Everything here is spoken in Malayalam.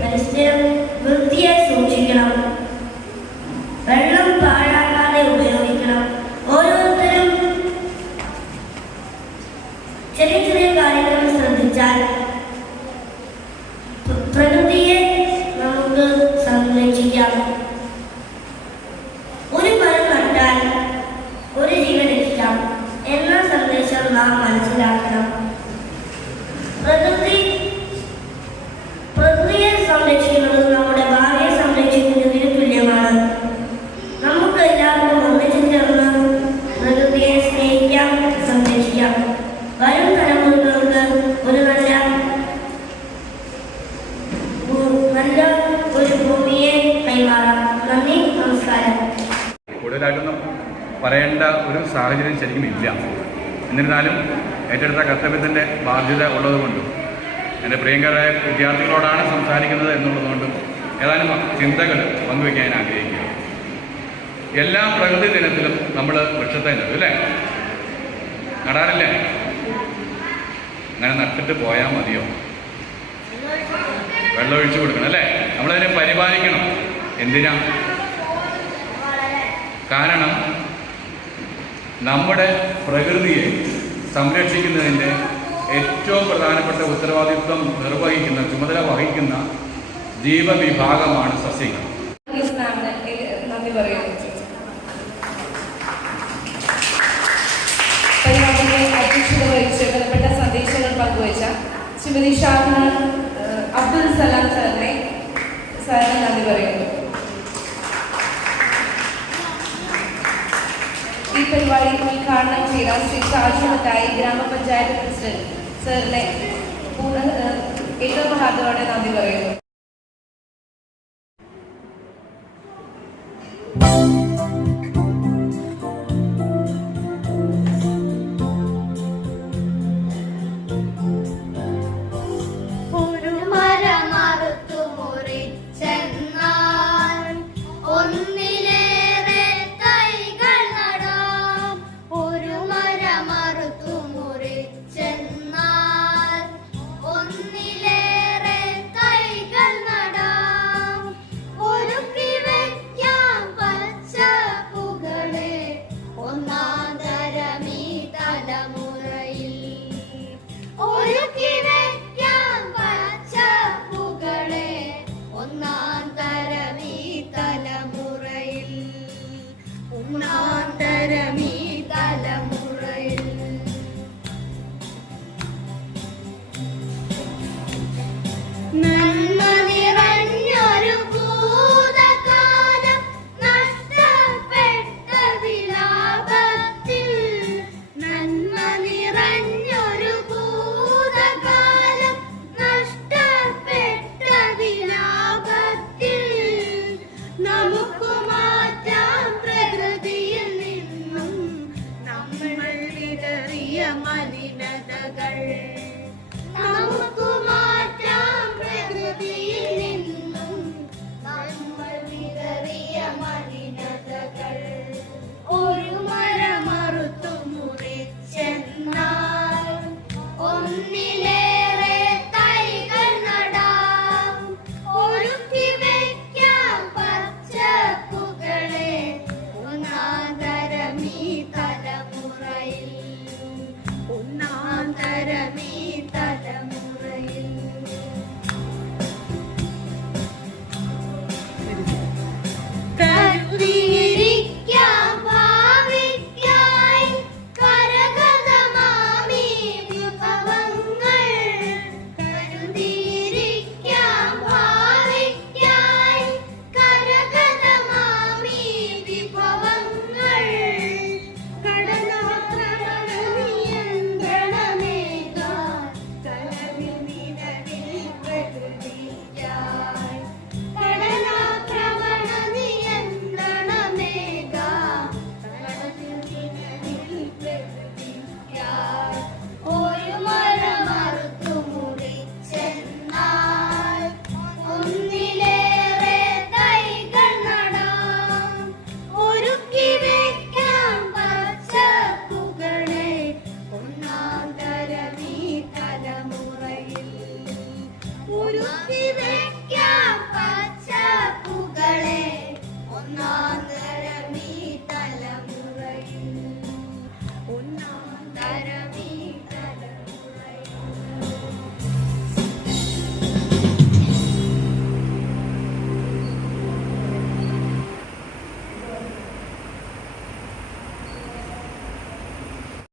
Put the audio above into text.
പരിസരം വൃത്തിയായി സൂക്ഷിക്കണം. വെള്ളം പാഴാക്കാതെ ഉപയോഗിക്കണം. ഓരോരുത്തരും ചെറിയ ചെറിയ കാര്യങ്ങൾ ശ്രദ്ധിച്ചാൽ പ്രകൃതിയെ നമുക്ക് സംരക്ഷിക്കാം. ഒരു മരം നട്ടാൽ ഒരു ജീവൻ രക്ഷിക്കാം എന്ന സന്ദേശം നാം മനസ്സിലാക്കണം. പ്രകൃതിയെ സംരക്ഷിക്കുന്നത് നമ്മുടെ ഭാവിയെ സംരക്ഷിക്കുന്നതിന് തുല്യമാണ്. നമുക്ക് എല്ലാവർക്കും ഒന്നിച്ചു ചേർന്ന് പ്രകൃതിയെ സ്നേഹിക്കാം, സംരക്ഷിക്കാം. വരും തലമുറകൾക്ക് ഒരു നല്ല ഒരു ഭൂമിയെ കൈമാറാം. നന്ദി, നമസ്കാരം. കൂടുതലായിട്ടൊന്നും പറയേണ്ട ഒരു സാഹചര്യം ശരിക്കും ഇല്ല. എന്നിരുന്നാലും ഏറ്റെടുത്ത കർത്തവ്യത്തിൻ്റെ ബാധ്യത ഉള്ളതുകൊണ്ടും എൻ്റെ പ്രിയങ്കരായ വിദ്യാർത്ഥികളോടാണ് സംസാരിക്കുന്നത് എന്നുള്ളതുകൊണ്ടും ഏതാനും ചിന്തകൾ പങ്കുവയ്ക്കാൻ ഞാൻ ആഗ്രഹിക്കുക. എല്ലാ പ്രകൃതി ദിനത്തിലും നമ്മൾ വൃക്ഷത്തെ നടും, അല്ലേ? നടാറില്ലേ? അങ്ങനെ നട്ടിട്ട് പോയാൽ മതിയോ? വെള്ളം ഒഴിച്ചു കൊടുക്കണം അല്ലേ? നമ്മളതിനെ പരിപാലിക്കണം. എന്തിനാ? കാരണം നമ്മുടെ പ്രകൃതിയെ സംരക്ഷിക്കുന്നതിൻ്റെ ഏറ്റവും പ്രധാനപ്പെട്ട ഉത്തരവാദിത്വം നിർവഹിക്കുന്ന, ചുമതല വഹിക്കുന്ന ജീവവിഭാഗമാണ് സസ്യങ്ങൾ. നന്ദി പറയുന്നു. പരിപാടിയെ അധ്യക്ഷത വഹിച്ച് ബന്ധപ്പെട്ട സന്ദേശങ്ങൾ പങ്കുവച്ച ശ്രീമതി ഷാഹ്നാൻ അബ്ദുൽ സലാം സാറിനെ നന്ദി പറയുന്നു. ഈ പരിപാടി ഉദ്ഘാടനം ചെയ്ത ശ്രീ സാജുമത്തായി ഗ്രാമപഞ്ചായത്ത് പ്രസിഡന്റ് സാറിനെ ഏറ്റവും ഹാർദവോടെ നന്ദി പറയുന്നു.